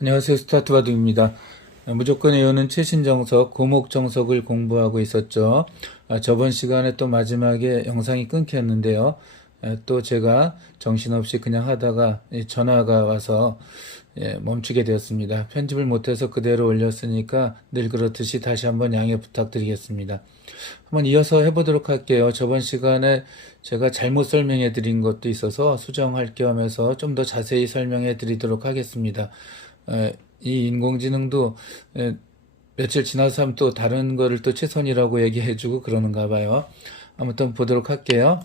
안녕하세요. 스타트바둑입니다. 무조건 이유는 최신 정석, 고목 정석을 공부하고 있었죠. 저번 시간에 또 마지막에 영상이 끊겼는데요. 또 제가 정신없이 그냥 하다가 전화가 와서 멈추게 되었습니다. 편집을 못해서 그대로 올렸으니까 늘 그렇듯이 다시 한번 양해 부탁드리겠습니다. 한번 이어서 해보도록 할게요. 저번 시간에 제가 잘못 설명해 드린 것도 있어서 수정할 겸 해서 좀 더 자세히 설명해 드리도록 하겠습니다. 이 인공지능도 며칠 지나서 하면 또 다른 거를 또 최선이라고 얘기해주고 그러는가 봐요. 아무튼 보도록 할게요.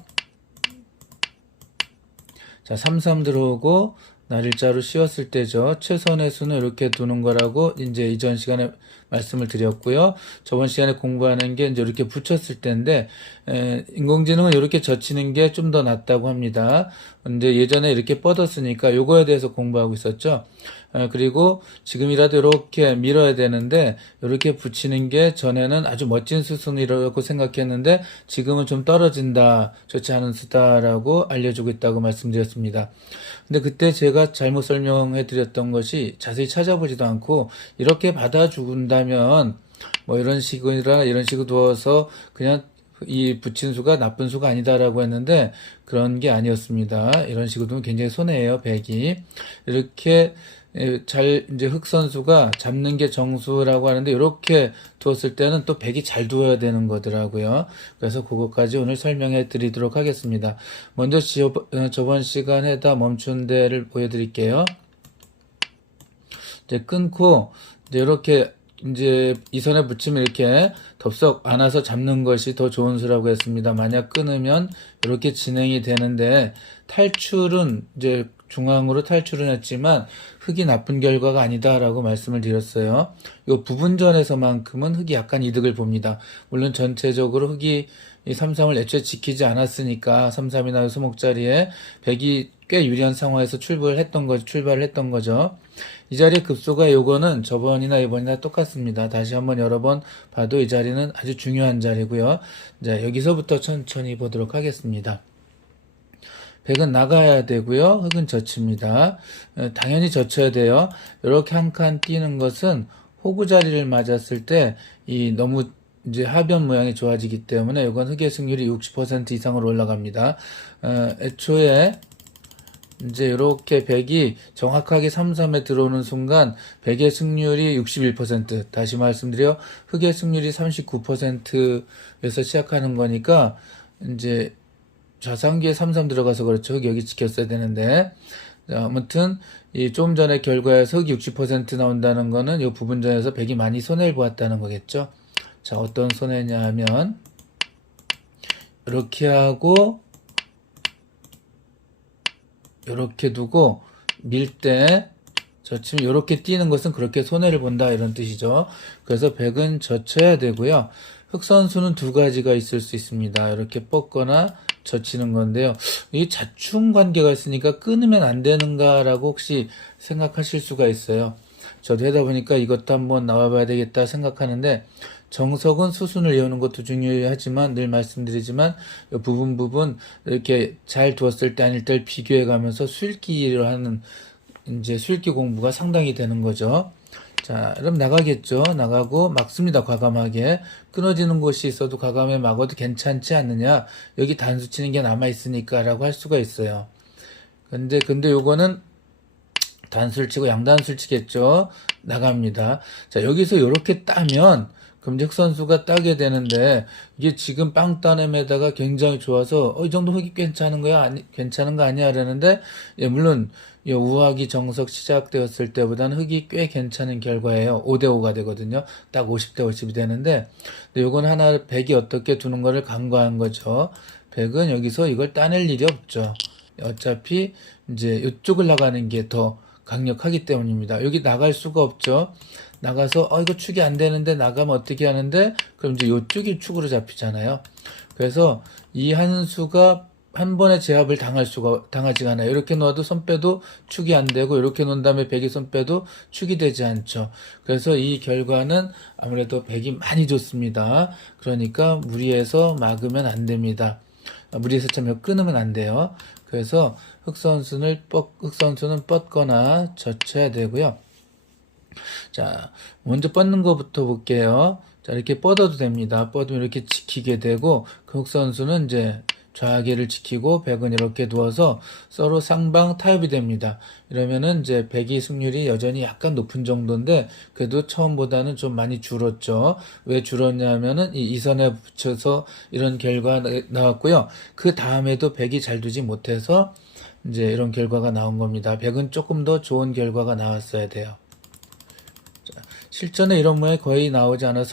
자, 3, 3 들어오고 날일자로 씌웠을 때죠. 최선의 수는 이렇게 두는 거라고 이제 이전 시간에 말씀을 드렸고요. 저번 시간에 공부하는 게 이제 이렇게 붙였을 때인데, 인공지능은 이렇게 젖히는 게 좀 더 낫다고 합니다. 근데 예전에 이렇게 뻗었으니까 요거에 대해서 공부하고 있었죠. 그리고 지금이라도 이렇게 밀어야 되는데 이렇게 붙이는 게 전에는 아주 멋진 수순이라고 생각했는데 지금은 좀 떨어진다, 좋지 않은 수다라고 알려주고 있다고 말씀드렸습니다. 근데 그때 제가 잘못 설명해 드렸던 것이 자세히 찾아보지도 않고 이렇게 받아준다면 뭐 이런 식이라 이런 식으로 두어서 그냥 이 붙인 수가 나쁜 수가 아니다라고 했는데 그런 게 아니었습니다. 이런 식으로 두면 굉장히 손해예요, 백이. 이렇게 잘 이제 흑 선수가 잡는 게 정수라고 하는데 이렇게 두었을 때는 또 백이 잘 두어야 되는 거더라고요. 그래서 그것까지 오늘 설명해 드리도록 하겠습니다. 먼저 저번 시간에다 멈춘 데를 보여드릴게요. 이제 끊고 이제 이렇게 이제 이 선에 붙이면 이렇게 덥석 안아서 잡는 것이 더 좋은 수라고 했습니다. 만약 끊으면 이렇게 진행이 되는데 탈출은 이제 중앙으로 탈출은 했지만 흑이 나쁜 결과가 아니다라고 말씀을 드렸어요. 이 부분전에서만큼은 흑이 약간 이득을 봅니다. 물론 전체적으로 흑이 이 3-3을 애초에 지키지 않았으니까 3-3이나 수목자리에 백이 꽤 유리한 상황에서 출발을 했던 거죠. 이 자리의 급소가 요거는 저번이나 이번이나 똑같습니다. 다시 한번 여러 번 봐도 이 자리는 아주 중요한 자리고요. 자, 여기서부터 천천히 보도록 하겠습니다. 백은 나가야 되고요. 흑은 젖힙니다. 당연히 젖혀야 돼요. 이렇게 한 칸 띄는 것은 호구 자리를 맞았을 때 이 너무 이제 하변 모양이 좋아지기 때문에 이건 흑의 승률이 60% 이상으로 올라갑니다. 애초에 이제 이렇게 백이 정확하게 3-3에 들어오는 순간 백의 승률이 61%, 다시 말씀드려 흑의 승률이 39%에서 시작하는 거니까 이제 좌상기에 3-3 들어가서 그렇죠. 흑 여기 지켰어야 되는데. 자, 아무튼 이 좀 전에 결과에서 흑이 60% 나온다는 거는 이 부분전에서 백이 많이 손해를 보았다는 거겠죠. 자, 어떤 손해냐 하면 이렇게 하고 이렇게 두고 밀 때 젖히면 이렇게 뛰는 것은 그렇게 손해를 본다 이런 뜻이죠. 그래서 백은 젖혀야 되고요. 흑 선수는 두 가지가 있을 수 있습니다. 이렇게 뻗거나 젖히는 건데요. 이 자충 관계가 있으니까 끊으면 안 되는가라고 혹시 생각하실 수가 있어요. 저도 하다 보니까 이것도 한번 나와봐야 되겠다 생각하는데 정석은 수순을 이루는 것도 중요하지만 늘 말씀드리지만 부분 이렇게 잘 두었을 때 아닐 때를 비교해 가면서 수읽기를 하는 이제 수읽기 공부가 상당히 되는 거죠. 자, 그럼 나가겠죠. 나가고 막습니다. 과감하게. 끊어지는 곳이 있어도 과감하게 막아도 괜찮지 않느냐. 여기 단수 치는 게 남아있으니까 라고 할 수가 있어요. 근데 요거는 단수를 치고 양단수를 치겠죠. 나갑니다. 자, 여기서 이렇게 따면 그럼 이제 흑 선수가 따게 되는데 이게 지금 빵 따냄에다가 굉장히 좋아서 이 정도 흑이 괜찮은 거야? 아니, 괜찮은 거 아니야? 그러는데 물론 우하기 정석 시작되었을 때보다는 흑이 꽤 괜찮은 결과예요. 5대5가 되거든요. 딱 50대50이 되는데 요건 하나 백이 어떻게 두는 거를 간과한 거죠. 백은 여기서 이걸 따낼 일이 없죠. 어차피 이제 이쪽을 나가는 게 더 강력하기 때문입니다. 여기 나갈 수가 없죠. 나가서 이거 축이 안 되는데 나가면 어떻게 하는데 그럼 이제 이쪽이 축으로 잡히잖아요. 그래서 이 한 수가 한 번에 제압을 당하지가 않아요. 이렇게 놓아도 손 빼도 축이 안 되고 이렇게 놓은 다음에 백이 손 빼도 축이 되지 않죠. 그래서 이 결과는 아무래도 백이 많이 좋습니다. 그러니까 무리해서 막으면 안 됩니다. 무리해서 참 끊으면 안 돼요. 그래서 흑 선수는 뻗거나 젖혀야 되고요. 자, 먼저 뻗는 것부터 볼게요. 자, 이렇게 뻗어도 됩니다. 뻗으면 이렇게 지키게 되고, 그 흑선수는 이제 좌계를 지키고, 백은 이렇게 두어서 서로 쌍방 타협이 됩니다. 이러면은 이제 백이 승률이 여전히 약간 높은 정도인데, 그래도 처음보다는 좀 많이 줄었죠. 왜 줄었냐면은 이 이선에 붙여서 이런 결과 나왔고요. 그 다음에도 백이 잘 두지 못해서 이제 이런 결과가 나온 겁니다. 백은 조금 더 좋은 결과가 나왔어야 돼요. 실전에 이런 모양이 거의 나오지 않아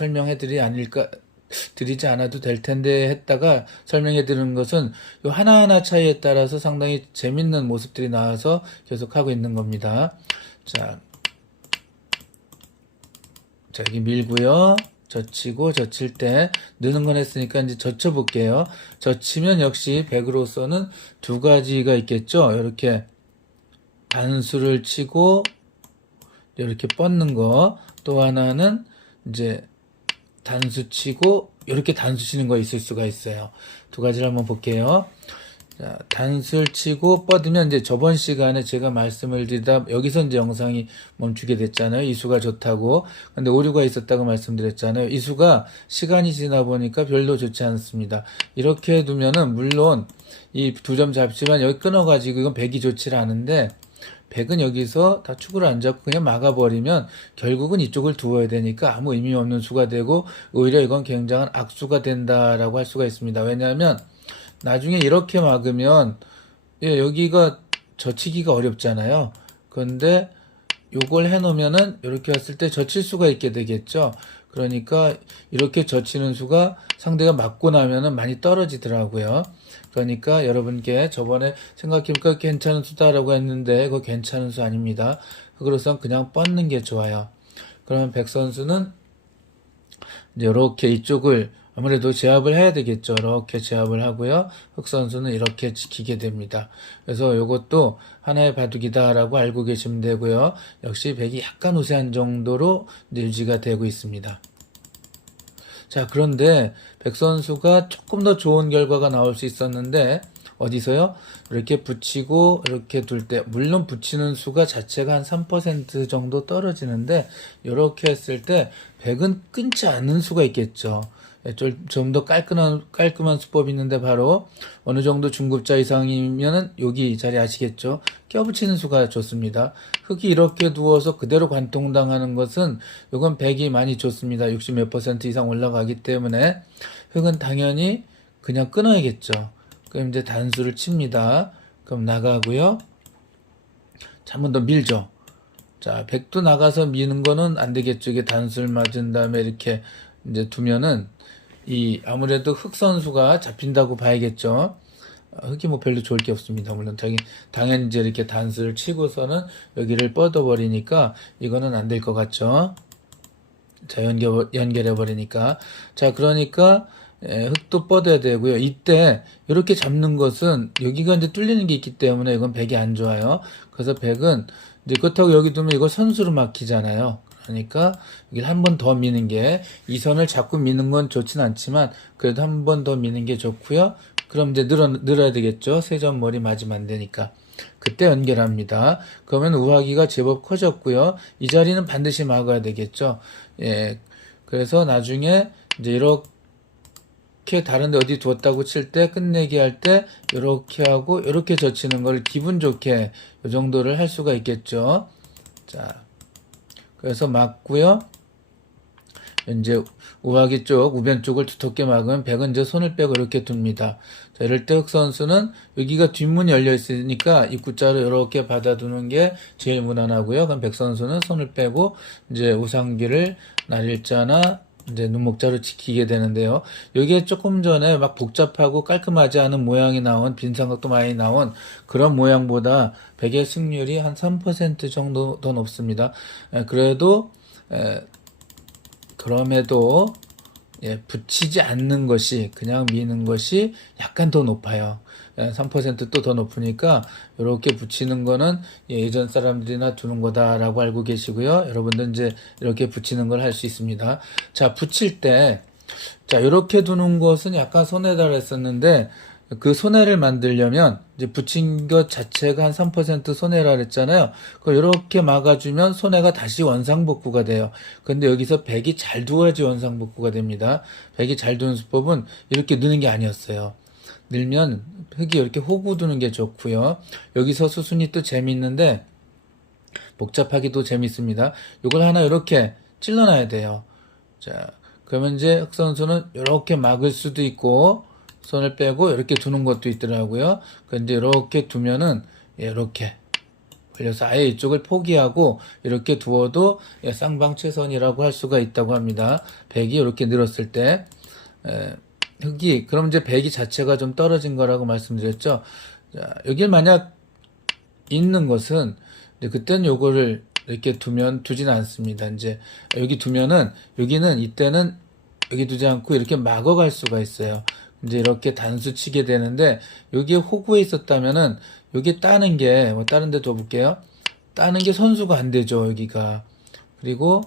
드리지 않아도 될 텐데 했다가 설명해 드리는 것은 요 하나하나 차이에 따라서 상당히 재밌는 모습들이 나와서 계속 하고 있는 겁니다. 자, 여기 밀고요. 젖히고 젖힐 때 느는 건 했으니까 이제 젖혀 볼게요. 젖히면 역시 백으로서는 두 가지가 있겠죠. 이렇게 단수를 치고 이렇게 뻗는 거. 또 하나는 이제 단수 치고 이렇게 단수 치는 거 있을 수가 있어요. 두 가지를 한번 볼게요. 자, 단수를 치고 뻗으면 이제 저번 시간에 제가 말씀을 드리다 여기서 이제 영상이 멈추게 됐잖아요. 이 수가 좋다고. 근데 오류가 있었다고 말씀드렸잖아요. 이 수가 시간이 지나 보니까 별로 좋지 않습니다. 이렇게 두면은 물론 이 두 점 잡지만 여기 끊어가지고 이건 백이 좋지 않은데 백은 여기서 다 축을 안 잡고 그냥 막아버리면 결국은 이쪽을 두어야 되니까 아무 의미 없는 수가 되고 오히려 이건 굉장한 악수가 된다라고 할 수가 있습니다. 왜냐하면 나중에 이렇게 막으면 여기가 젖히기가 어렵잖아요. 그런데 요걸 해놓으면은 이렇게 왔을 때 젖힐 수가 있게 되겠죠. 그러니까 이렇게 젖히는 수가 상대가 맞고 나면은 많이 떨어지더라고요. 그러니까 여러분께 저번에 생각해보니까 괜찮은 수다라고 했는데 그거 괜찮은 수 아닙니다. 그래서 그냥 뻗는 게 좋아요. 그러면 백 선수는 이제 이렇게 이쪽을 아무래도 제압을 해야 되겠죠. 이렇게 제압을 하고요. 흑 선수는 이렇게 지키게 됩니다. 그래서 이것도 하나의 바둑이다라고 알고 계시면 되고요. 역시 백이 약간 우세한 정도로 유지가 되고 있습니다. 자, 그런데 백 선수가 조금 더 좋은 결과가 나올 수 있었는데 어디서요? 이렇게 붙이고 이렇게 둘 때 물론 붙이는 수가 자체가 한 3% 정도 떨어지는데 이렇게 했을 때 백은 끊지 않는 수가 있겠죠. 좀 더 깔끔한 수법이 있는데 바로 어느 정도 중급자 이상이면은 여기 자리 아시겠죠? 껴붙이는 수가 좋습니다. 흙이 이렇게 누워서 그대로 관통당하는 것은 이건 백이 많이 좋습니다. 60 몇 % 이상 올라가기 때문에 흙은 당연히 그냥 끊어야겠죠. 그럼 이제 단수를 칩니다. 그럼 나가고요. 자, 한 번 더 밀죠. 자, 백도 나가서 미는 거는 안 되겠죠. 이게 단수를 맞은 다음에 이렇게 이제 두면은 이 아무래도 흑 선수가 잡힌다고 봐야겠죠. 흑이 뭐 별로 좋을 게 없습니다. 물론 당연히 이제 이렇게 단수를 치고서는 여기를 뻗어버리니까 이거는 안 될 것 같죠. 자, 연결해버리니까. 자, 그러니까 흑도 뻗어야 되고요. 이때 이렇게 잡는 것은 여기가 이제 뚫리는 게 있기 때문에 이건 백이 안 좋아요. 그래서 백은 이제 그렇다고 여기 두면 이거 선수로 막히잖아요. 그러니까 여기를 한 번 더 미는 게 이 선을 자꾸 미는 건 좋진 않지만 그래도 한 번 더 미는 게 좋고요. 그럼 이제 늘어야 되겠죠. 세 점 머리 맞으면 안 되니까. 그때 연결합니다. 그러면 우하기가 제법 커졌고요. 이 자리는 반드시 막아야 되겠죠. 예. 그래서 나중에 이제 이렇게 다른 데 어디 두었다고 칠 때 끝내기 할 때 이렇게 하고 이렇게 젖히는 걸 기분 좋게 이 정도를 할 수가 있겠죠. 자. 그래서 막고요. 이제 우하기 쪽, 우변 쪽을 두텁게 막으면 백은 이제 손을 빼고 이렇게 둡니다. 자, 이럴 때 흑 선수는 여기가 뒷문이 열려 있으니까 입구자로 이렇게 받아두는 게 제일 무난하고요. 그럼 백 선수는 손을 빼고 이제 우상기를 날일자나 이제 눈목자로 지키게 되는데요. 여기에 조금 전에 막 복잡하고 깔끔하지 않은 모양이 나온 빈삼각도 많이 나온 그런 모양보다 백의 승률이 한 3% 정도 더 높습니다. 그래도 그럼에도 붙이지 않는 것이 그냥 미는 것이 약간 더 높아요. 3%또 더 높으니까 이렇게 붙이는 거는 예전 사람들이나 두는 거다라고 알고 계시고요. 여러분들 이제 이렇게 붙이는 걸 할 수 있습니다. 자, 붙일 때 자, 이렇게 두는 것은 약간 손해다 했었는데 그 손해를 만들려면 이제 붙인 것 자체가 한 3% 손해라 그랬잖아요. 그걸 이렇게 막아주면 손해가 다시 원상복구가 돼요. 근데 여기서 100이 잘 두어야지 원상복구가 됩니다. 100이 잘 두는 수법은 이렇게 넣는 게 아니었어요. 늘면 흙이 이렇게 호구 두는 게 좋고요. 여기서 수순이 또 재밌는데 복잡하기도 재밌습니다. 이걸 하나 이렇게 찔러놔야 돼요. 자, 그러면 이제 흑선수는 이렇게 막을 수도 있고 손을 빼고 이렇게 두는 것도 있더라고요. 근데 이렇게 두면은 이렇게 걸려서 아예 이쪽을 포기하고 이렇게 두어도 쌍방채선이라고 할 수가 있다고 합니다. 백이 이렇게 늘었을 때 흙이 그럼 이제 백이 자체가 좀 떨어진 거라고 말씀드렸죠. 자, 여길 만약 있는 것은 이제 그때는 요거를 이렇게 두지는 않습니다. 이제 여기 두면은 여기는 이때는 여기 두지 않고 이렇게 막아갈 수가 있어요. 이제 이렇게 단수 치게 되는데 여기에 호구에 있었다면은 여기 따는 게 뭐 다른 데 둬볼게요. 따는 게 선수가 안 되죠. 여기가. 그리고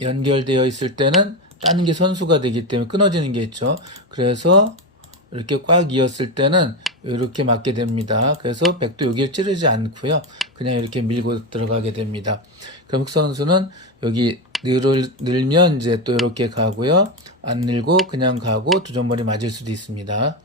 연결되어 있을 때는 따는 게 선수가 되기 때문에 끊어지는 게 있죠. 그래서 이렇게 꽉 이었을 때는 이렇게 맞게 됩니다. 그래서 백도 여기를 찌르지 않고요. 그냥 이렇게 밀고 들어가게 됩니다. 그럼 흑선수는 여기 늘면 이제 또 이렇게 가고요. 안 늘고 그냥 가고 두 점머리 맞을 수도 있습니다.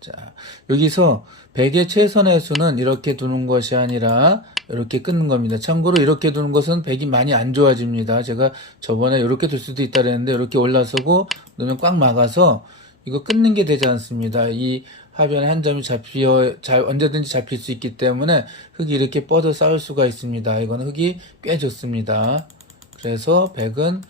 자, 여기서 백의 최선의 수는 이렇게 두는 것이 아니라 이렇게 끊는 겁니다. 참고로 이렇게 두는 것은 백이 많이 안 좋아집니다. 제가 저번에 이렇게 둘 수도 있다 그랬는데 이렇게 올라서고 넣으면 꽉 막아서 이거 끊는 게 되지 않습니다. 이 하변에 한 점이 언제든지 잡힐 수 있기 때문에 흙이 이렇게 뻗어 쌓을 수가 있습니다. 이건 흙이 꽤 좋습니다. 그래서 백은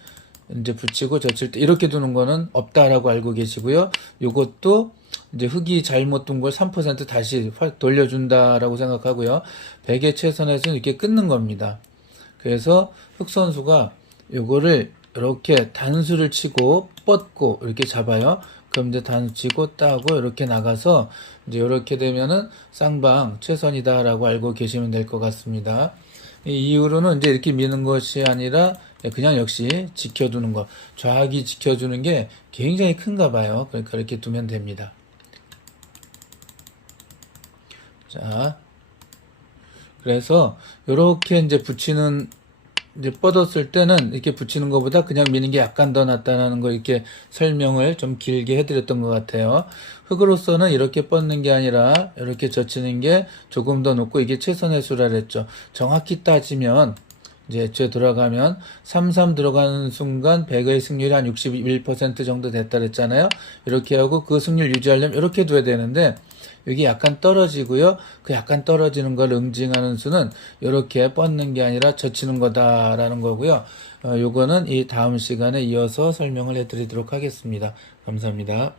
이제 붙이고 젖힐 때 이렇게 두는 거는 없다라고 알고 계시고요. 요것도 이제 흙이 잘못 둔 걸 3% 다시 돌려준다라고 생각하고요. 100의 최선에서는 이렇게 끊는 겁니다. 그래서 흙 선수가 요거를 이렇게 단수를 치고 뻗고 이렇게 잡아요. 그럼 이제 단수 치고 따고 이렇게 나가서 이제 이렇게 되면은 쌍방 최선이다라고 알고 계시면 될 것 같습니다. 이 이후로는 이제 이렇게 미는 것이 아니라 그냥 역시 지켜두는 것. 좌악이 지켜주는 게 굉장히 큰가 봐요. 그러니까 이렇게 두면 됩니다. 자, 그래서 이렇게 이제 붙이는 이제 뻗었을 때는 이렇게 붙이는 것보다 그냥 미는 게 약간 더 낫다는 거 이렇게 설명을 좀 길게 해드렸던 것 같아요. 흙으로서는 이렇게 뻗는 게 아니라 이렇게 젖히는 게 조금 더 높고 이게 최선의 수라 그랬죠. 정확히 따지면 이제 애초에 돌아가면 33 들어가는 순간 100의 승률이 한 61% 정도 됐다 그랬잖아요. 이렇게 하고 그 승률 유지하려면 이렇게 둬야 되는데 여기 약간 떨어지고요. 그 약간 떨어지는 걸 응징하는 수는 이렇게 뻗는 게 아니라 젖히는 거다라는 거고요. 요거는 이 다음 시간에 이어서 설명을 해드리도록 하겠습니다. 감사합니다.